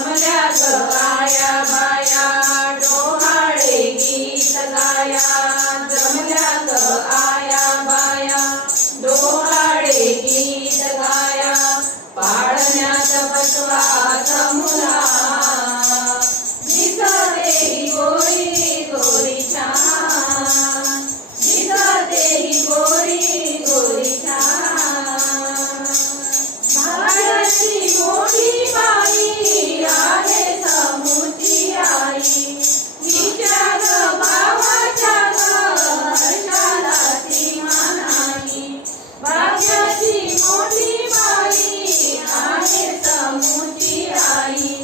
जमल्या ग आया बाया डोहाळे गीत गाया जमल्या ग आया बाया डोहाळे गीत गाया पाळण्यात बसवाचा मुला दिसते गोरी गोरी छान दिसते गोरी गोरी छान भाड्याची मोठी बाई आहे समुची आई तिच्या ग भावाच्या ग हर्षाला सीमा नाही भाग्याची मोठी बाई आहे समुची आई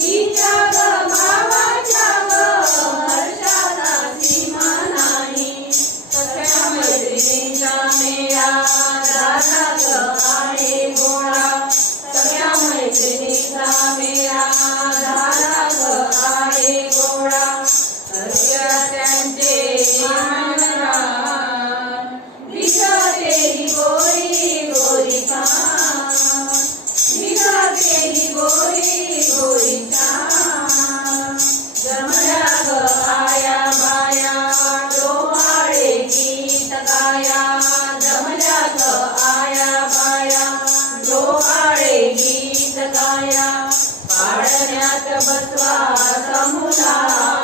तिच्या ग भावाच्या ग हर्षाला सीमा नाही सख्या मैत्रिणींचा मेळा झाला ग आहे गोळा सख्या मैत्रिणींचा मेळा झाला ग आहे गोळा हर्षा त्यांचे मनरान दिसते गोरी गोरी छान दिसते गोरी गोरी छान जमल्या ग आया बाया डोहाळे गीत गाया जमल्या ग आया बाया डोहाळे गीत गाया पाळण्यात बसवा मुला